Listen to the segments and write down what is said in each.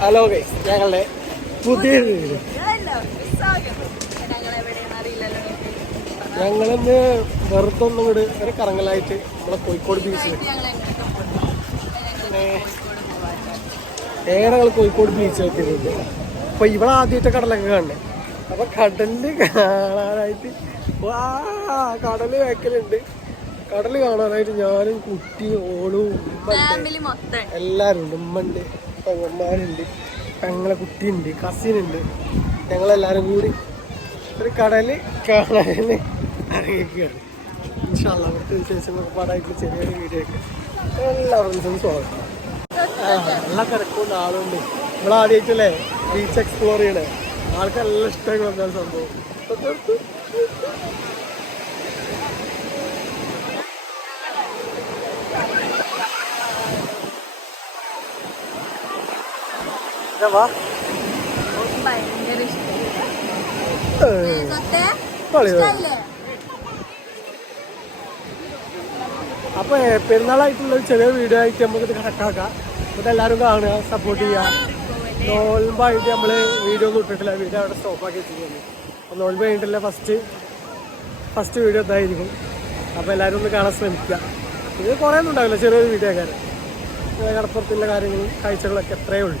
Hello guys ഞങ്ങളുടെ പുതിയ ഞങ്ങളിന്ന് വെറുതെ ഒന്നും കൂടി ഒരു കറങ്ങലായിട്ട് നമ്മളെ കോഴിക്കോട് ബീച്ചിൽ ഏറെ ഞങ്ങൾ കോഴിക്കോട് ബീച്ച് എത്തിയിട്ടുണ്ട് അപ്പൊ ഇവിടെ ആദ്യമായിട്ട് കടലൊക്കെ കാണണേ അപ്പൊ കടലിൽ കാണാനായിട്ട് വാ കടൽ വെക്കലുണ്ട്. കടൽ കാണാനായിട്ട് ഞാനും കുട്ടി ഓളും എല്ലാരും ഉണ്ട്. ഉമ്മണ്ട് പെങ്ങന്മാരുണ്ട് പെങ്ങളെ കുട്ടിയുണ്ട് കസിനുണ്ട് ഞങ്ങളെല്ലാവരും കൂടി ഒരു കടൽ കാണാൻ ഇറങ്ങിയിരിക്കുകയാണ്. ഇൻഷാല്ല അവിടുത്തെ വിശേഷങ്ങളൊക്കെ പാടായിട്ട് ചെറിയൊരു വീഡിയോ എല്ലാ ഫ്രണ്ട്സും സ്വാഗതം. നല്ല തിരക്കുണ്ട് ആളുണ്ട്. ആദ്യമായിട്ടല്ലേ ബീച്ച് എക്സ്പ്ലോർ ചെയ്യണേ. ആൾക്കെല്ലാം ഇഷ്ടമായി സംഭവം. അപ്പൊ പെരുന്നാളായിട്ടുള്ള ഒരു ചെറിയ വീഡിയോ ആയിട്ട് നമുക്ക് കണക്കാക്കാം എന്നിട്ട് എല്ലാവരും കാണുക സപ്പോർട്ട് ചെയ്യുക നോൽമ്പായിട്ട് നമ്മൾ വീഡിയോ ഒന്നും ഇട്ടിട്ടില്ല. വീഡിയോ അവിടെ സ്റ്റോപ്പ് ആക്കി വെച്ചിരിക്കുന്നു. അപ്പൊ നോൽമ്പ് കഴിഞ്ഞിട്ടില്ല ഫസ്റ്റ് ഫസ്റ്റ് വീഡിയോ ഇതായിരിക്കും. അപ്പൊ എല്ലാവരും ഒന്ന് കാണാൻ ശ്രമിക്കുക. ഇത് കുറേ ഒന്നും ഉണ്ടാവില്ല. ചെറിയൊരു വീഡിയോ കാര്യം കടപ്പുറത്തുള്ള കാര്യങ്ങളും കാഴ്ചകളൊക്കെ എത്രയേ ഉള്ളൂ.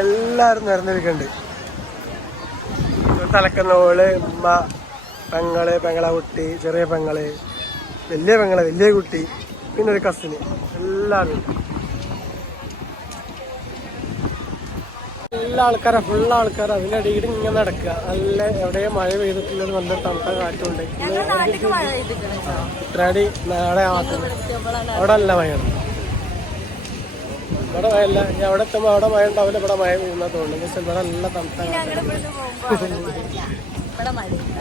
എല്ലാവരും നിറഞ്ഞിരിക്കുന്നുണ്ട് തലക്കന്നോൾ ഉമ്മ പെങ്ങൾ പെങ്ങളെ കുട്ടി ചെറിയ പെങ്ങൾ വലിയ പെങ്ങളെ വലിയ കുട്ടി പിന്നെ ഒരു കസിന് എല്ലാവരും. എല്ലാ ആൾക്കാരാ ഫുൾ ആൾക്കാർ അതിന്റെ അടിയിൽ ഇങ്ങനെ നടക്കുക. നല്ല എവിടെയും മഴ പെയ്തിട്ടുള്ളത് നല്ല തണുത്ത കാറ്റുണ്ട്. ഇത്രയടി നാളെ എത്തിയപ്പോഴാണ് അവിടെ അല്ല മഴയാണ് ഇവിടെ മഴയല്ല. ഇനി അവിടെ എത്തുമ്പോൾ അവിടെ മഴ ഉണ്ടാവില്ല. ഇവിടെ മഴ പെയ്യുന്ന തോന്നുന്നു. പക്ഷെ ഇവിടെ നല്ല തണുത്ത കാറ്റ് ഞങ്ങൾ ഇവിടുന്ന് പോകുമ്പോ അവിടെ മഴയില്ല ഇവിടെ മഴയില്ല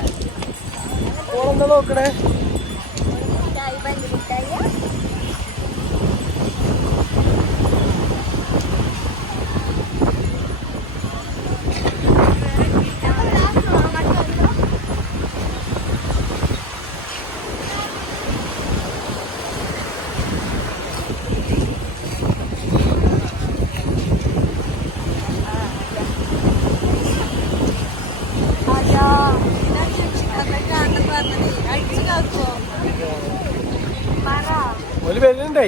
ഓളെന്താ നോക്കണേ മിഠായി ഭയങ്കര മിഠായി അതാ ഞാൻ ചേച്ചി അതൊക്കെ പറഞ്ഞത് അടിച്ചു കാക്കുവോ പറ ഒരു വരുന്നുണ്ടേ.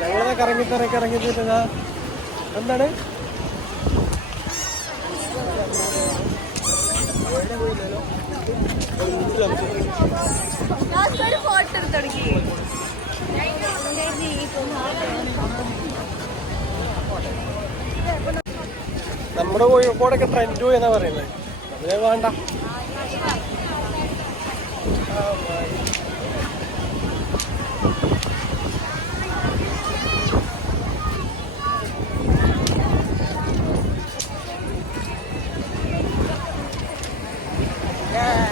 ഞങ്ങളെ കറങ്ങി തിരക്കി ഇറങ്ങിയിട്ട് എന്താണ്? ഫോട്ടോ എടുത്ത് തുടങ്ങി. നമ്മുടെ കോഴിക്കോടൊക്കെ ട്രെൻഡ് എന്നാ പറയുന്നത്. വേണ്ട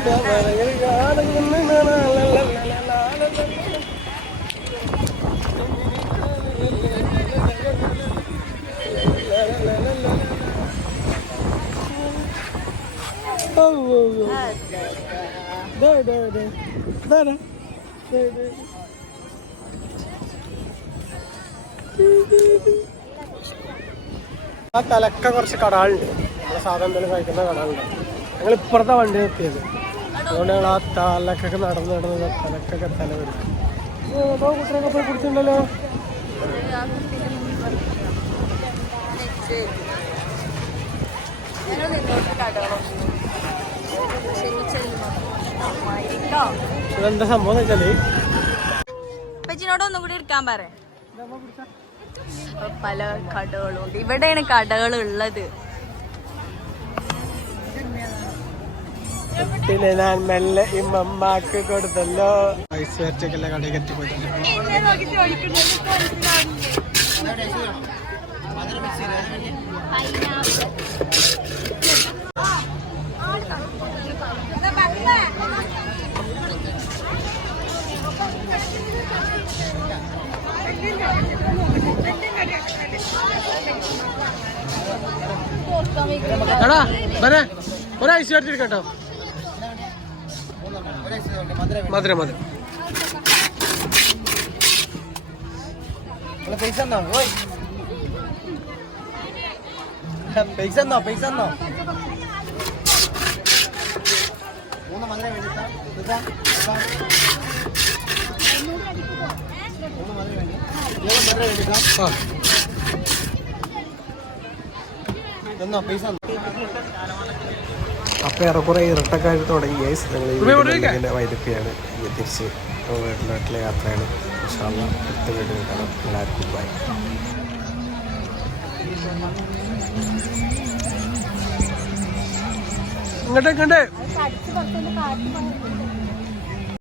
Oh, ആ തലക്ക കുറച്ച് കടാളുണ്ട്. നമ്മളെ സാധനം എന്തെങ്കിലും കഴിക്കുന്ന കടാളുണ്ട്. ഞങ്ങൾ ഇപ്പുറത്തെ വണ്ടി നിർത്തിയത്. അതുകൊണ്ട് ഞങ്ങൾ ആ തലക്കൊക്കെ നടന്ന് നടന്ന് തലക്കൊക്കെ തല വരും. കുട്ടികളൊക്കെ പോയി കുടിച്ചിട്ടുണ്ടല്ലോ? ഞങ്ങൾ സംഭവം വെച്ചാൽ? പച്ചിനോട് ഒന്നും കൂടി എടുക്കാൻ പറ. പല കടകളും ഉണ്ട്. ഇവിടെയാണ് കടകൾ ഉള്ളത് പിന്നെ ഞാൻ മെല്ലെ ഇമ്മക്ക് കൊടുത്തല്ലോ. ഐസ് വരച്ചൊക്കെ കടയിൽ എത്തിപ്പോയിട്ടുണ്ട് എടാ വരെ. ഒരു ഐസ് വരച്ചെടുക്കട്ടോ മധുരം മധുരം. പൈസ എന്നോ ഓയ്. പൈസ എന്നോ പൈസ ഇതാ. മൂന്ന് മധുരം വേണ്ടി അപ്പോൾ ഏറെക്കുറെ ഇരട്ടക്കാർ തുടങ്ങി ഗൈസ് ഞങ്ങൾ ഈ. വീടിന്റെ വൈദ്യപ്പിയാണ് തിരിച്ച് വീട്ടിലോട്ടുള്ള യാത്രയാണ്. ഇൻഷാല്ല അടുത്ത വീട്ടിൽ കാണാം. എല്ലാവർക്കും ബൈ ഇങ്ങോട്ടേ ഇങ്ങോട്ടേ.